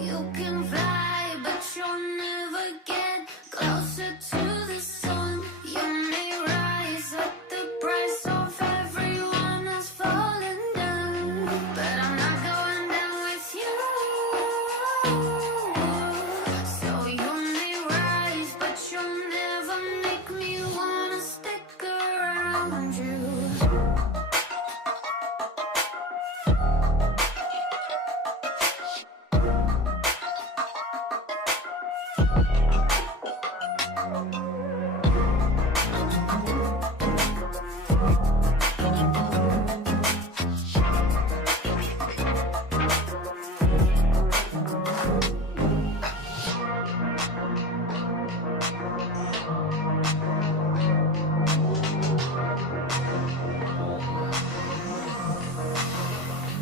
You can fly, but you'll never get closer to the sun. You may rise at the price of everyone else falling down, but I'm not going down with you. So you may rise, but you'll never make me wanna stick around you.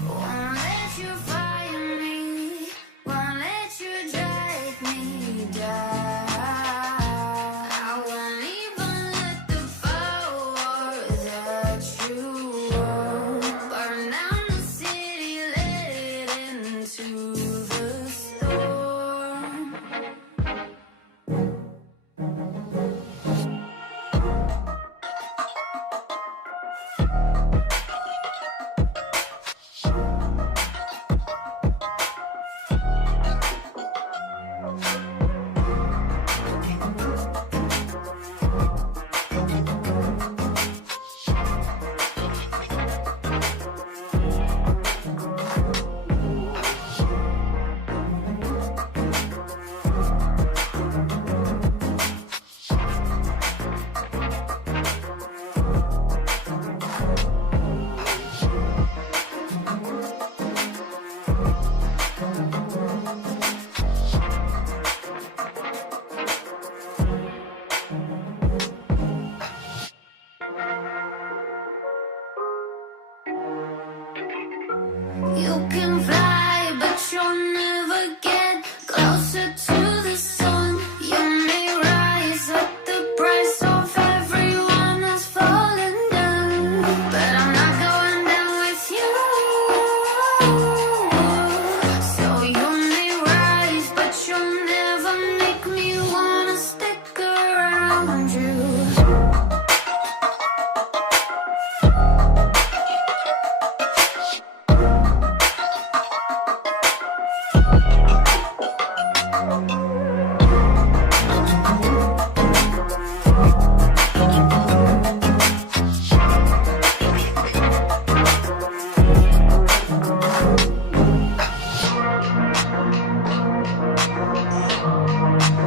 Won't let you fire me, won't let you drag me down. I won't even let the power that you own burn down the city, let it into the storm. You can fly.